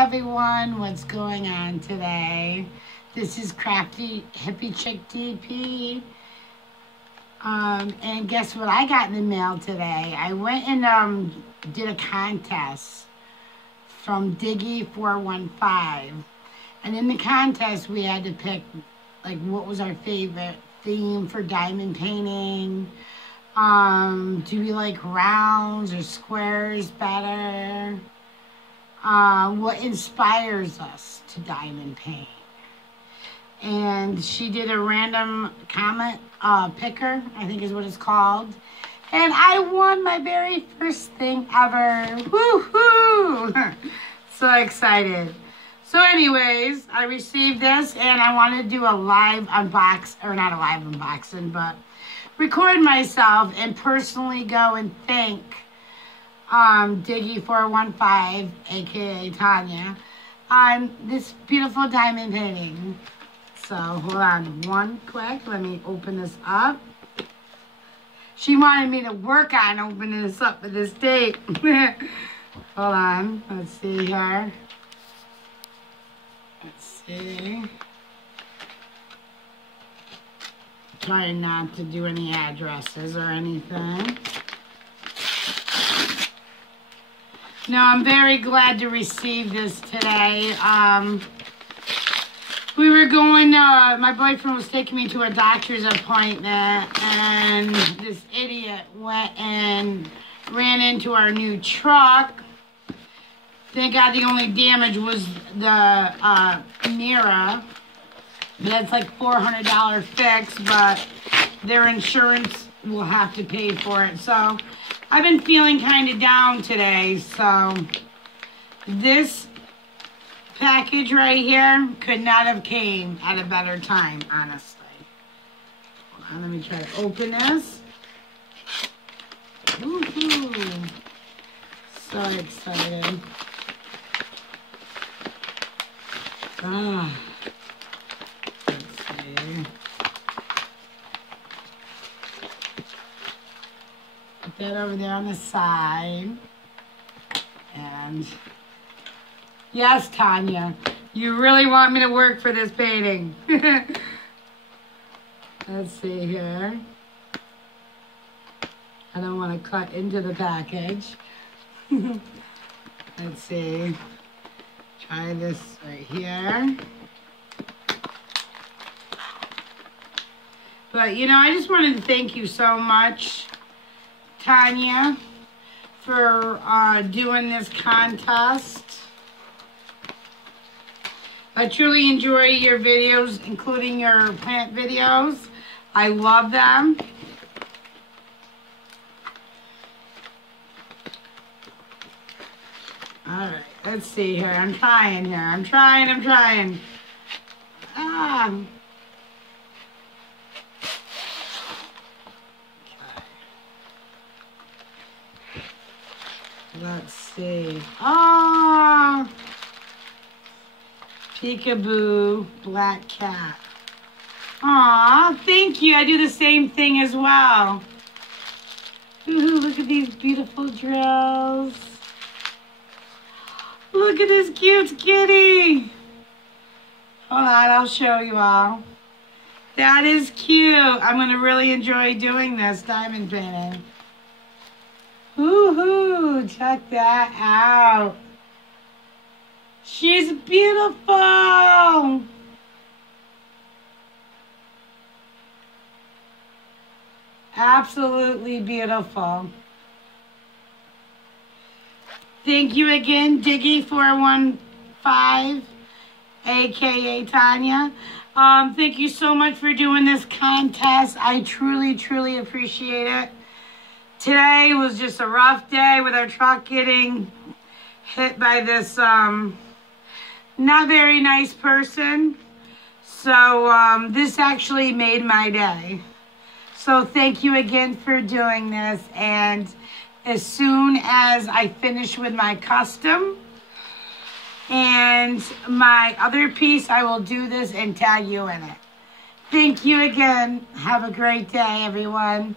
everyone, what's going on today? This is Crafty Hippie Chick DP. And guess what I got in the mail today? I went and did a contest from diggy415. And in the contest we had to pick like what was our favorite theme for diamond painting. Do we like rounds or squares better? What inspires us to diamond paint? And she did a random comment picker, I think is what it's called. And I won my very first thing ever. Woohoo! So excited. So anyways, I received this and I wanted to do a live unbox, or not a live unboxing, but record myself and personally go and thank diggy415, aka Tanya, on this beautiful diamond painting. So hold on one quick, let me open this up. She wanted me to work on opening this up with this date. Hold on, let's see here. Let's see. Trying not to do any addresses or anything. No, I'm very glad to receive this today. We were going, my boyfriend was taking me to a doctor's appointment, and this idiot went and ran into our new truck. Thank God the only damage was the mirror. That's like $400 fix, but their insurance will have to pay for it. So I've been feeling kind of down today, so this package right here could not have came at a better time, honestly. Hold on, let me try to open this. Woohoo! So excited. Ah. Let's see. Put that over there on the side. And yes, Tanya, you really want me to work for this painting. Let's see here. I don't want to cut into the package. Let's see. Try this right here. But, you know, I just wanted to thank you so much, Tanya, for doing this contest. I truly enjoy your videos, including your plant videos. I love them. Alright, let's see here. I'm trying here. I'm trying. Ah. Let's see. Oh, peekaboo, black cat. Aw, thank you. I do the same thing as well. Ooh, look at these beautiful drills. Look at this cute kitty. Hold on, I'll show you all. That is cute. I'm going to really enjoy doing this diamond painting. Woohoo! Check that out. She's beautiful. Absolutely beautiful. Thank you again, diggy415, aka Tanya. Thank you so much for doing this contest. I truly, truly appreciate it. Today was just a rough day with our truck getting hit by this not very nice person. So this actually made my day. So thank you again for doing this. And as soon as I finish with my custom and my other piece, I will do this and tag you in it. Thank you again. Have a great day, everyone.